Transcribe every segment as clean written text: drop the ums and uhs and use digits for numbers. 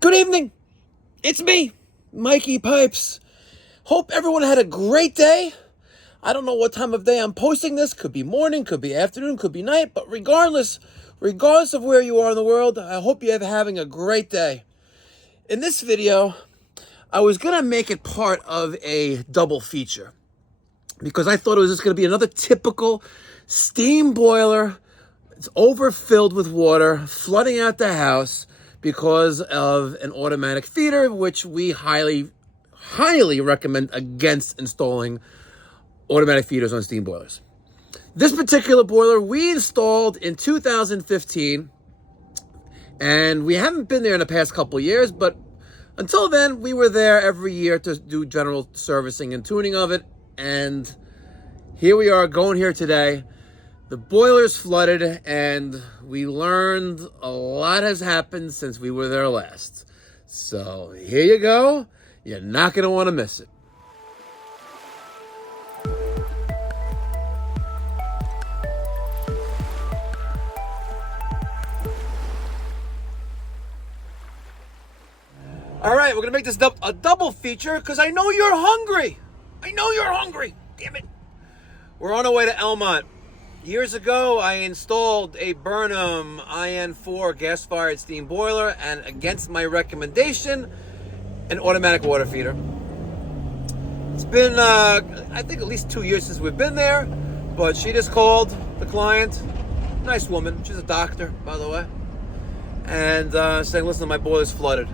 Good evening. It's me, Mikey Pipes. Hope everyone had a great day. I don't know what time of day I'm posting this. Could be morning, could be afternoon, could be night. But regardless of where you are in the world, I hope you're having a great day. In this video, I was going to make it part of a double feature because I thought it was just going to be another typical steam boiler. It's overfilled with water, flooding out the house because of an automatic feeder, which we highly recommend against installing automatic feeders on steam boilers. This particular boiler we installed in 2015, and we haven't been there in the past couple of years, but until then, we were there every year to do general servicing and tuning of it, and here we are going here today. The boiler's flooded, and we learned a lot has happened since we were there last. So here you go. You're not going to want to miss it. All right, we're going to make this a double feature because I know you're hungry. Damn it. We're on our way to Elmont. Years ago, I installed a Burnham IN4 gas-fired steam boiler, and against my recommendation, an automatic water feeder. It's been, I think, at least 2 years since we've been there, but she just called the client. Nice woman. She's a doctor, by the way. And saying, listen, my boiler's flooded.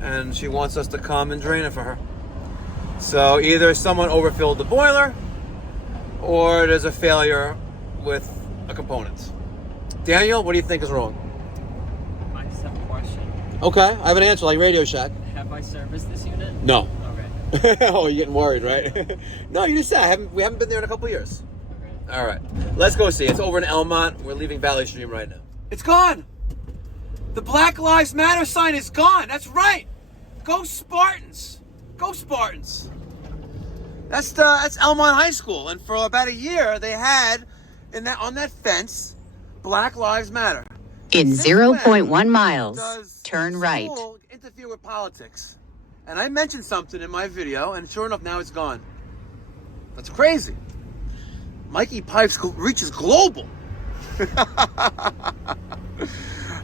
And she wants us to come and drain it for her. So either someone overfilled the boiler, or there's a failure with a component. Daniel, what do you think is wrong? I just have a question. Okay, I have an answer like Radio Shack. Have I serviced this unit? No. Okay. Oh, you're getting worried, right? No, you just said we haven't been there in a couple of years. Okay. All right, let's go see. It's over in Elmont. We're leaving Valley Stream right now. It's gone. The Black Lives Matter sign is gone. That's right. Go Spartans. Go Spartans. That's Elmont High School, and for about a year they had on that fence, Black Lives Matter. In 0.1 miles, turn right. Interfere with politics, and I mentioned something in my video, and sure enough, now it's gone. That's crazy. Mikey Pipes reaches global. All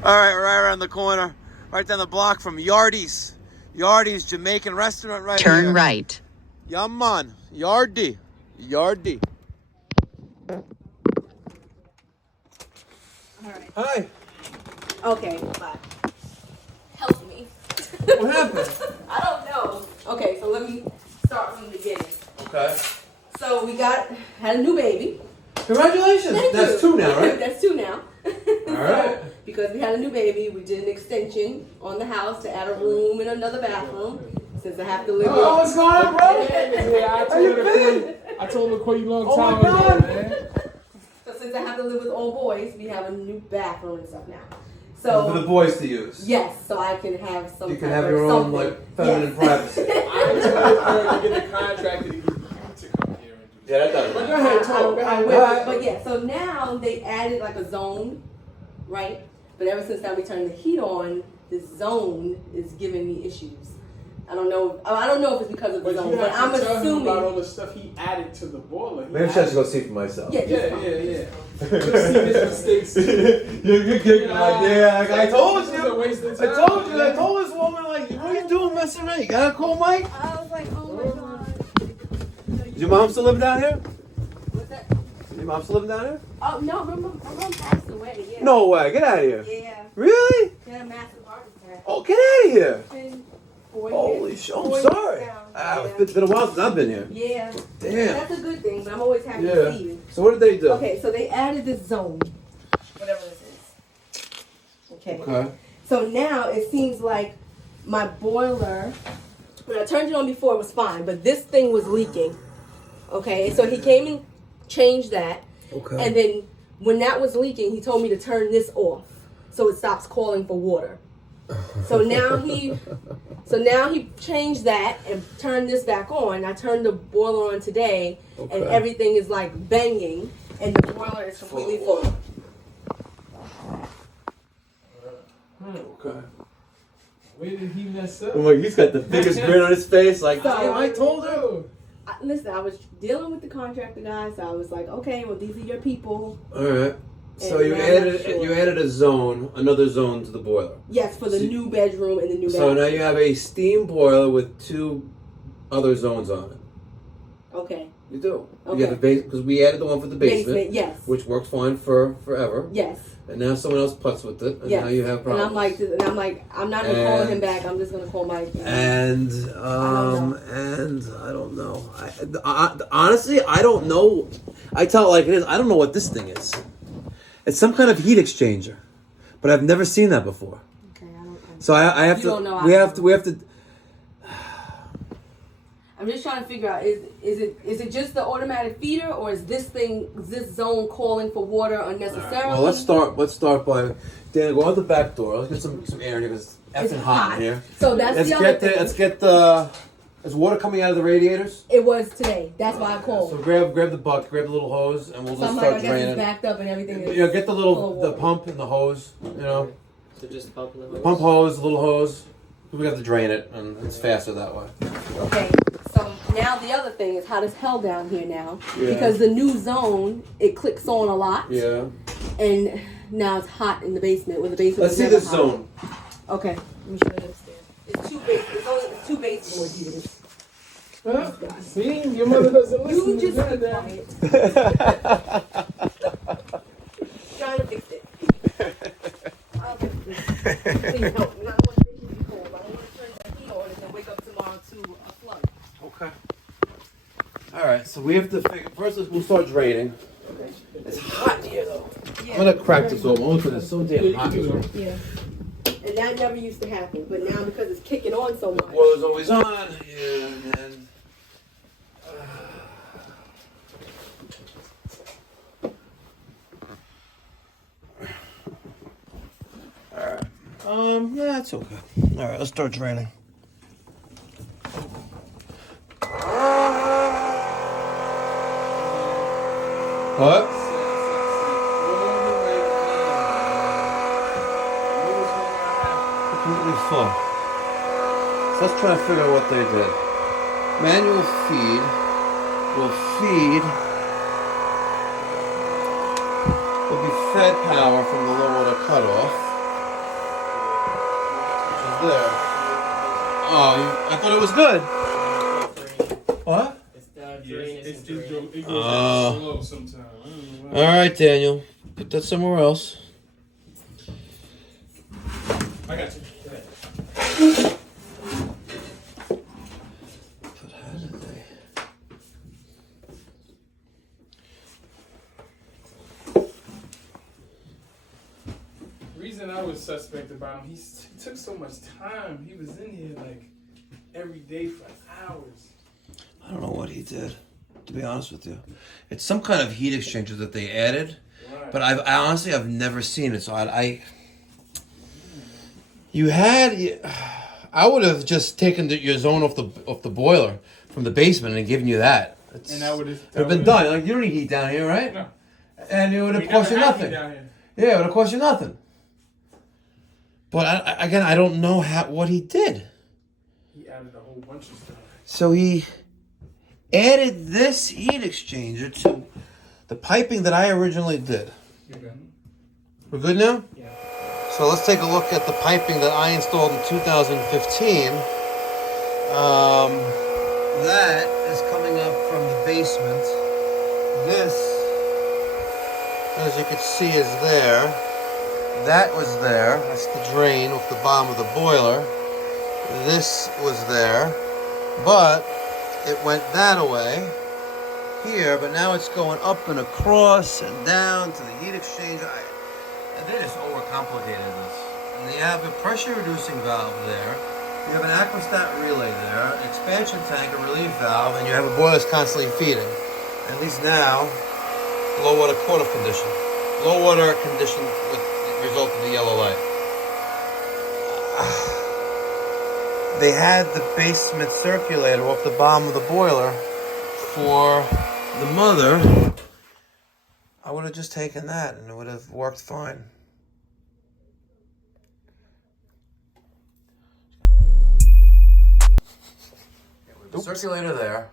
right, right around the corner, right down the block from Yardy's Jamaican restaurant right here. Turn right. Yeah, man. Yardy. All right. Hi. Okay, bye. Help me. What happened? I don't know. Okay, so let me start from the beginning. Okay. So we had a new baby. Congratulations. Thank That's you. 2 now, right? That's 2 now. All right. Because we had a new baby, we did an extension on the house to add a room and another bathroom. Since I have to live with... Oh, what's going on, bro? I told him to call you long Oh, time my God. ago, man. So since I have to live with all boys, we have a new bathroom and stuff now. So For the boys to use. yes, so I can have some. You can type have of your own, something. like, feminine privacy. I told her to get the contractor to get you to come here and do Yeah, that does. But go ahead, talk. I Go will. ahead. But yeah, so now they added like a zone, right? But ever since now we turned the heat on, this zone is giving me issues. I don't know if it's because of the But zone, you but have I'm to tell him assuming. about all the stuff he added to the boiler. Maybe I should go see for myself. Yeah, Yeah. Just see his mistakes. You're kicking like, yeah, I told This is a you. waste of I time. told this woman, like, what are you doing messing around? You gotta call Mike? I was like, oh my god. Is your mom still living down here? What's that? Your mom still living down here? Oh no, my mom passed away. Yeah. No way, get out of here. Yeah. Really? She had a massive heart attack. Oh, get out of here. It's been 4 Holy years. shit, 4 I'm years sorry. now. It's been a while since I've been here. Yeah. Damn. That's a good thing, but I'm always happy to see you. So what did they do? Okay, so they added this zone, whatever this is. Okay. Okay. So now it seems like my boiler, when I turned it on before, it was fine, but this thing was leaking. Okay, so he came and changed that. Okay. And then when that was leaking, he told me to turn this off so it stops calling for water. So now he changed that and turned this back on. I turned the boiler on today, and everything is like banging, and the boiler is completely full. Okay. Where did he mess up? I'm like, he's got the biggest grin on his face. Like, So- damn, I told her. Listen, I was dealing with the contractor guy, so I was like, okay, well, these are your people. All right. So And you now I'm not added sure. you added another zone to the boiler. Yes, for the new bedroom and the new So bathroom. now you have a steam boiler with 2 other zones on it. Okay. You do. Okay. You have the base because we added the one for the basement, yes. which worked fine for forever. Yes. And now someone else putts with it, and Yes. now you have problems. And I'm like, I'm not even calling him back. I'm just gonna call Mikey. And I don't know. Honestly, I don't know. I tell it like it is. I don't know what this thing is. It's some kind of heat exchanger, but I've never seen that before. Okay, I don't. So I have You to. don't know We either. have to. I'm just trying to figure out is it just the automatic feeder, or is this zone calling for water unnecessarily? Well, let's start by Dan. Go out the back door. Let's get some air in here because it's effing hot in here. So that's Let's the other get thing. let's get the. Is water coming out of the radiators? It was today. That's why I called. So grab the bucket, grab the little hose, and we'll So just I'm like, start I guess draining. it's backed up and everything. Is Yeah, get the full little of the water. pump and the hose. You know, So just pump the hose. pump hose, the little hose. We have to drain it, and it's faster that way. Okay, so now the other thing is how this hell down here now. Yeah. Because the new zone, it clicks on a lot. Yeah. And now it's hot in the basement where the basement Let's was see never this hot. zone. Okay, let me show you upstairs. It's two basement heaters. Huh? See? Your mother doesn't listen You to just that. be quiet. Trying to fix it. I'll fix this. Please help me. I don't want this to be cold. I don't want to turn the heat on and then wake up tomorrow to a flood. Okay. All right. So we have to figure. First, we'll start draining. It's hot in here, though. Yeah. I'm gonna crack this open because it's so damn hot. The Yeah. And that never used to happen, but now because it's kicking on so much. boiler's always on. Yeah, and. Yeah, it's okay. All right, let's start draining. What? Completely full. So let's try to figure out what they did. Manual feed will be fed power from the low water cutoff. There. Oh, I thought it was good. What? It's the drain It isn't drained. goes Oh. slow sometimes. I don't know All why. right, Daniel. Put that somewhere else. I got you. Go ahead. But how did they? The reason I was suspect about him, he took so much time. He was in here like every day for hours. I don't know what he did, to be honest with you. It's some kind of heat exchanger that they added, Right. but I honestly I've never seen it. So I would have just taken your zone off the boiler from the basement and given you that. And that would have been done. Like, you don't need heat down here, right? No. And it would We have never cost you had nothing. heat down here. Yeah, it would have cost you nothing. But I don't know what he did. He added a whole bunch of stuff. So he added this heat exchanger to the piping that I originally did. You good? We're good now? Yeah. So let's take a look at the piping that I installed in 2015. That is coming up from the basement. This, as you can see, is there. That was there. That's the drain off the bottom of the boiler. This was there. But it went that way here, but now it's going up and across and down to the heat exchanger. They just overcomplicated this. And you have a pressure reducing valve there. You have an aquastat relay there, an expansion tank, a relief valve, and you have a boiler that's constantly feeding. At least now, low water quarter condition. Low water condition with the result of the yellow light. They had the basement circulator off the bottom of the boiler for the mother. I would have just taken that and it would have worked fine. Circulator there,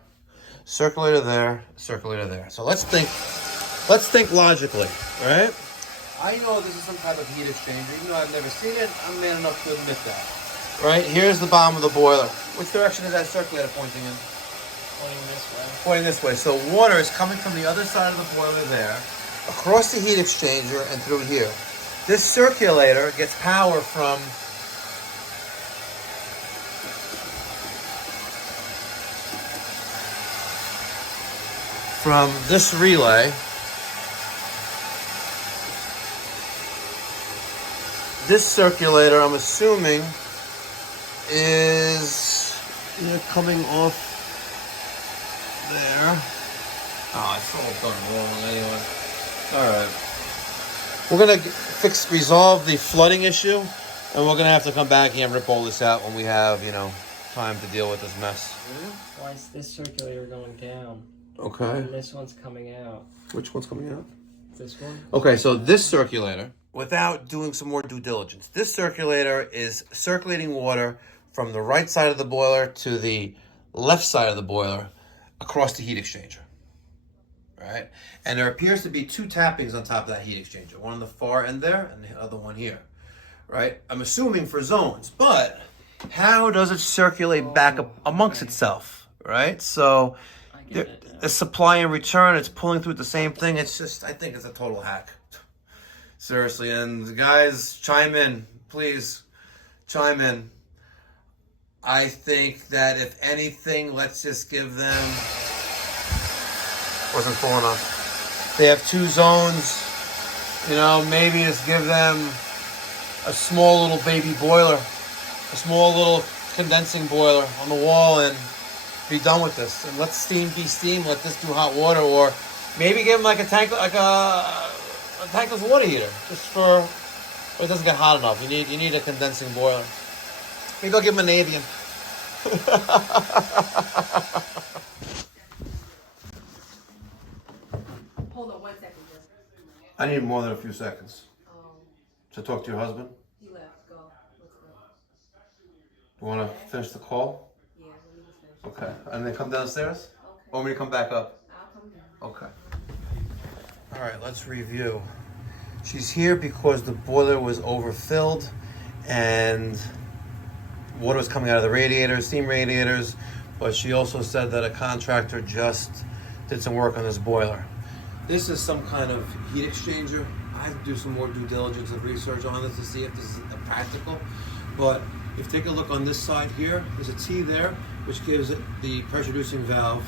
circulator there, circulator there. So let's think logically, right? I know this is some type of heat exchanger, even though I've never seen it. I'm man enough to admit that. Right, here's the bottom of the boiler. Which direction is that circulator pointing in? Pointing this way. Pointing this way. So water is coming from the other side of the boiler there, across the heat exchanger and through here. This circulator gets power from this relay. This circulator, I'm assuming, is coming off there. Oh, it's all done wrong anyway. Alright. We're going to resolve the flooding issue, and we're going to have to come back here and rip all this out when we have, time to deal with this mess. Why is this circulator going down? Okay. And this one's coming out. Which one's coming out? This one? Okay, so this circulator, without doing some more due diligence, this circulator is circulating water from the right side of the boiler to the left side of the boiler across the heat exchanger. Right? And there appears to be two tappings on top of that heat exchanger. One on the far end there and the other one here. Right? I'm assuming for zones, but how does it circulate back up amongst itself? Right? So the supply and return, it's pulling through the same thing. It's just, I think it's a total hack. Seriously. And guys, chime in. Please chime in. I think that if anything, let's just give them... Wasn't full enough. They have two zones. Maybe just give them a small little baby boiler. A small little condensing boiler on the wall and be done with this. And let steam be steam. Let this do hot water, or maybe give them like a tankless water heater, just for. It doesn't get hot enough. You need a condensing boiler. Maybe I'll give them an Avian. Hold on 1 second, just. I need more than a few seconds to talk to your husband. He left. Go. Let's go. You want to finish the call? Yeah, let me just finish. Okay. And then come downstairs? Okay. Or want me to come back up? I'll come down. Okay. All right, let's review. She's here because the boiler was overfilled and water was coming out of the radiators, steam radiators, but she also said that a contractor just did some work on this boiler. This is some kind of heat exchanger. I have to do some more due diligence and research on this to see if this is practical. But if you take a look on this side here, there's a T there, which gives it the pressure reducing valve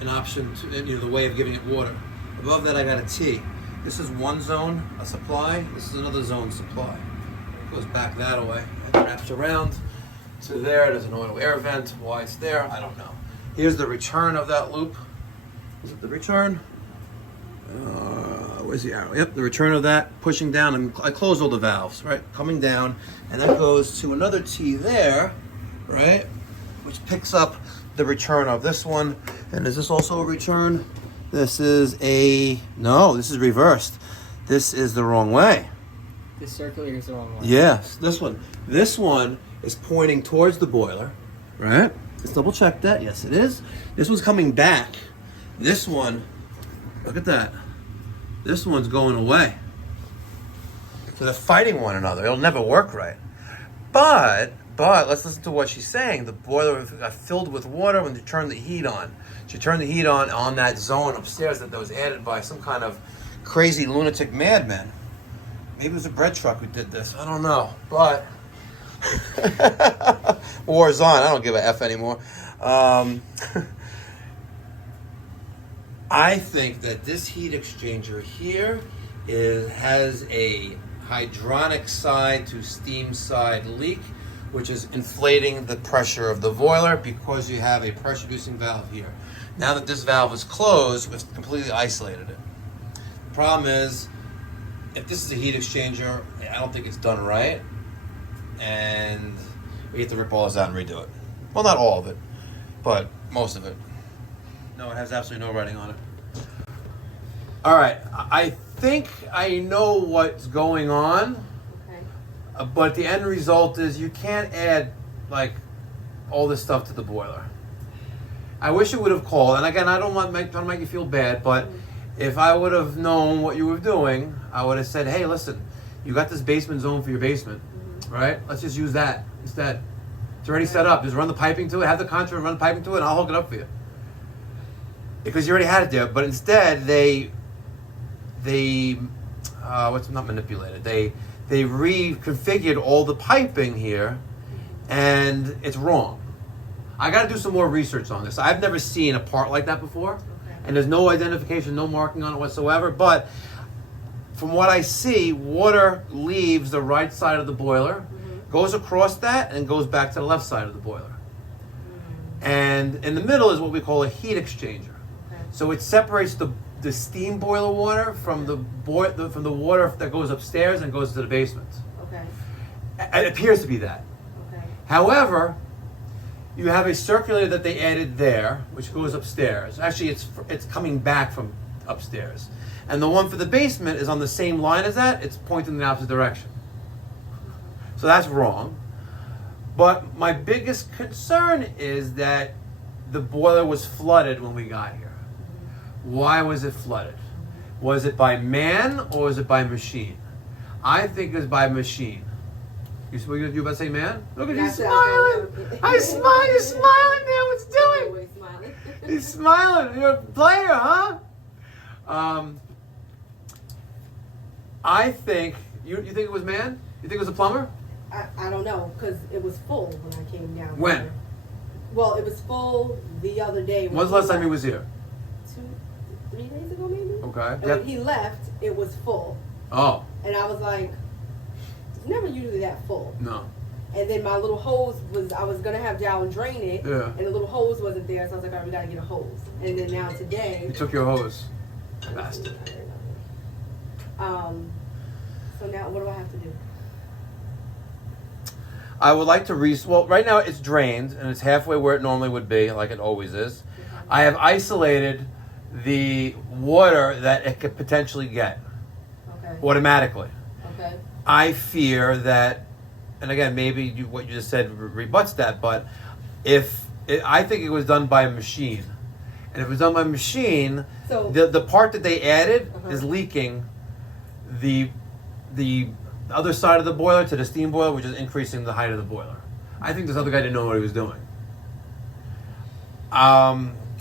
an option to, the way of giving it water. Above that, I got a T. This is one zone, a supply. This is another zone supply. It goes back that way and wraps around to there. There's an oil air vent. Why it's there, I don't know. Here's the return of that loop. Is it the return? Where's the arrow? Yep, the return of that, pushing down, and I close all the valves, right? Coming down, and that goes to another T there, right? Which picks up the return of this one. And is this also a return? This is no, this is reversed. This is the wrong way. This circulator is the wrong way. Yes, this one. This one is pointing towards the boiler, right? Let's double check that. Yes, it is. This one's coming back. This one, look at that. This one's going away. So they're fighting one another. It'll never work right. But let's listen to what she's saying. The boiler got filled with water when she turned the heat on. She turned the heat on that zone upstairs that was added by some kind of crazy lunatic madman. Maybe it was a bread truck who did this. I don't know. But war's on. I don't give a F anymore. I think that this heat exchanger here has a hydronic side to steam side leak, which is inflating the pressure of the boiler because you have a pressure reducing valve here. Now that this valve is closed, we've completely isolated it. The problem is, if this is a heat exchanger, I don't think it's done right, and we have to rip all this out and redo it. Well, not all of it, but most of it. No, it has absolutely no writing on it. All right, I think I know what's going on. Okay. But the end result is you can't add like all this stuff to the boiler. I wish you would have called. And again, I don't want trying to make you feel bad, but if I would have known what you were doing, I would have said, hey, listen, you got this basement zone for your basement, right? Let's just use that instead. It's already set up. Just run the piping to it, have the contractor run the piping to it, and I'll hook it up for you. Because you already had it there. But instead, they what's not manipulated? They reconfigured all the piping here, and it's wrong. I got to do some more research on this. I've never seen a part like that before, and there's no identification, no marking on it whatsoever. But from what I see, water leaves the right side of the boiler, goes across that, and goes back to the left side of the boiler. And in the middle is what we call a heat exchanger. So it separates the steam boiler water from the water that goes upstairs and goes to the basement. Okay. It appears to be that. Okay. However, you have a circulator that they added there, which goes upstairs. Actually, it's coming back from upstairs. And the one for the basement is on the same line as that. It's pointing in the opposite direction. So that's wrong. But my biggest concern is that the boiler was flooded when we got here. Why was it flooded? Was it by man or was it by machine? I think it was by machine. You about to say man? Look at you smiling. I smile. You're smiling there. What's doing? Always smiling. He's smiling. You're a player, huh? I think you think it was man? You think it was a plumber? I don't know, because it was full when I came down. When? Here. Well, it was full the other day. When's the last time he was here? 3 days ago, maybe. Okay. And when he left, it was full. Oh. And I was like, it's never usually that full. No. And then my little hose I was going to have Jowl drain it. Yeah. And the little hose wasn't there, so I was like, all right, we got to get a hose. And then now today. He took your hose. Bastard. So now what do I have to do? I would like to well, right now it's drained and it's halfway where it normally would be, like it always is. I have isolated the water that it could potentially get automatically. Okay. I fear that, and again, maybe what you just said rebuts that, but I think it was done by a machine. And if it was done by a machine, so, the part that they added is leaking the other side of the boiler to the steam boiler, which is increasing the height of the boiler. I think this other guy didn't know what he was doing.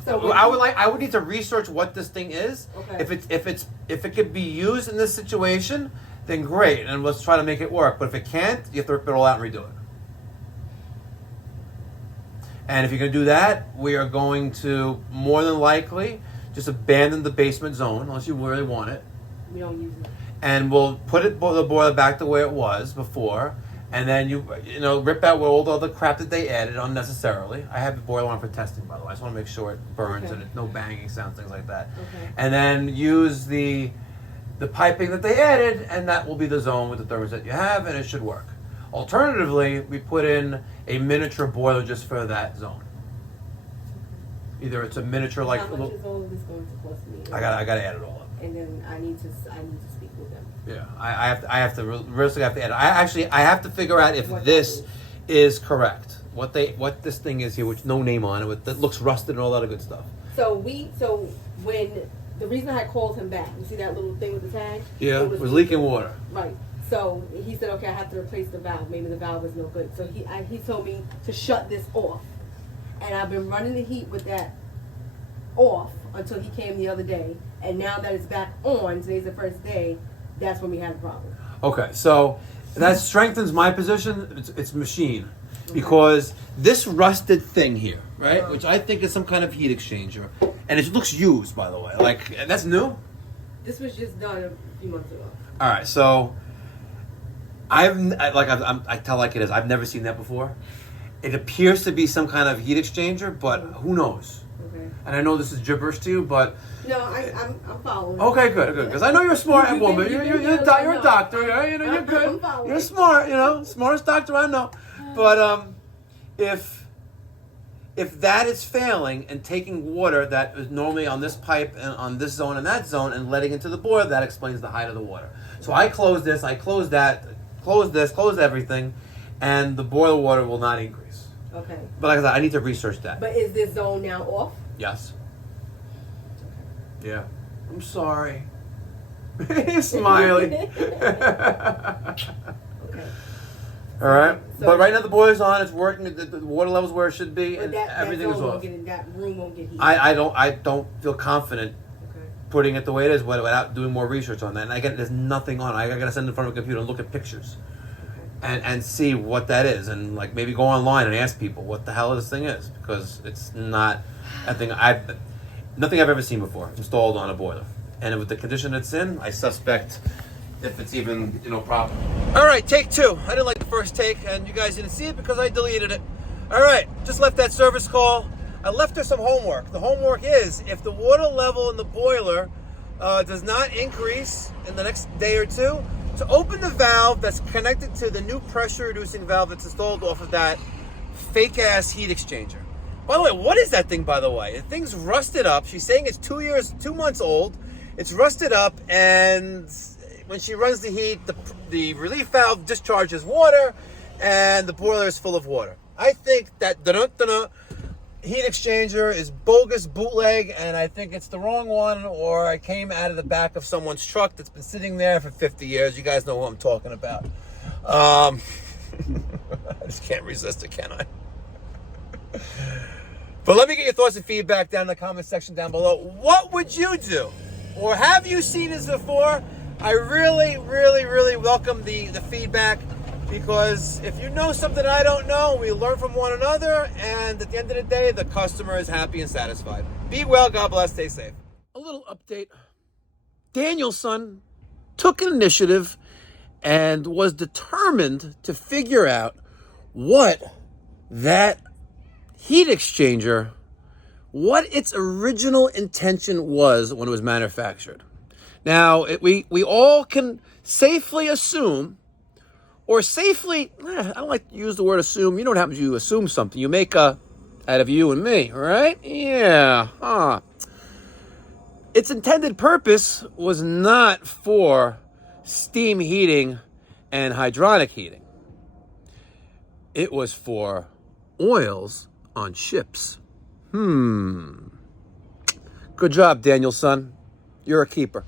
So I would need to research what this thing is. Okay. If it could be used in this situation, then great, and let's try to make it work. But if it can't, you have to rip it all out and redo it. And if you're going to do that, we are going to more than likely just abandon the basement zone unless you really want it. We don't use it. And we'll put the boiler back the way it was before, and then you rip out all the other crap that they added unnecessarily. I have the boiler on for testing, by the way. I just want to make sure it burns and no banging sounds, things like that. Okay. And then use the piping that they added, and that will be the zone with the thermostat you have, and it should work. Alternatively, we put in a miniature boiler just for that zone. Either it's a miniature like. How much is all of this going to cost me? I gotta add it all up. And then I need to speak with them. Yeah, I have to realistically have to add. I have to figure out if this is correct. What this thing is here, which no name on it, that looks rusted and all that other good stuff. So when the reason I called him back, you see that little thing with the tag? Yeah, it was leaking water. Right. So he said, okay, I have to replace the valve. Maybe the valve is no good. So he told me to shut this off, and I've been running the heat with that off until he came the other day. And now that it's back on, today's the first day, that's when we had a problem. Okay, so that strengthens my position. It's machine. Because this rusted thing here, right, which I think is some kind of heat exchanger, and it looks used, by the way. Like, that's new? This was just done a few months ago. All right, so I tell like it is. I've never seen that before. It appears to be some kind of heat exchanger, but who knows? Okay. And I know this is gibberish to you, but no, I'm following. Okay, good. Because I know you're a smart woman. You're a doctor. You're good. I'm following. You're smart. Smartest doctor I know. But if that is failing and taking water that is normally on this pipe and on this zone and that zone and letting into the boiler, that explains the height of the water. So I close this, I close that, close this, close everything, and the boiler water will not increase. Okay. But like I said, I need to research that. But is this zone now off? Yes. Yeah. I'm sorry. Smiley. Okay. All right. So- but right now the boiler's on. It's working. The water level's where it should be, But and that everything is zone won't off. get in, that room won't get heated. I don't feel confident Okay. putting it the way it is without doing more research on that. And again, there's nothing on it. I got to sit in front of a computer and look at pictures. And see what that is, and like maybe go online and ask people what the hell this thing is, because it's not a thing nothing I've ever seen before installed on a boiler, and with the condition it's in, I suspect if it's even proper. All right, take two. I didn't like the first take, and you guys didn't see it because I deleted it. All right, just left that service call. I left her some homework. The homework is if the water level in the boiler does not increase in the next day or two, to open the valve that's connected to the new pressure reducing valve that's installed off of that fake ass heat exchanger. By the way, what is that thing, by the way? The thing's rusted up. She's saying it's 2 months old. It's rusted up, and when she runs the heat, the relief valve discharges water, and the boiler is full of water. I think that heat exchanger is bogus, bootleg, and I think it's the wrong one, or I came out of the back of someone's truck that's been sitting there for 50 years. You guys know who I'm talking about. I just can't resist it, can I? But let me get your thoughts and feedback down in the comment section down below. What would you do? Or have you seen this before? I really, really, really welcome the feedback, because if you know something I don't know, we learn from one another, and at the end of the day, the customer is happy and satisfied. Be well, God bless, stay safe. A little update. Daniel's son took an initiative and was determined to figure out what that heat exchanger, what its original intention was when it was manufactured. Now, we all can safely assume, or safely, I don't like to use the word assume. You know what happens when you assume something. You make out of you and me, right? Yeah, Its intended purpose was not for steam heating and hydronic heating. It was for oils on ships. Good job, Daniel, son. You're a keeper.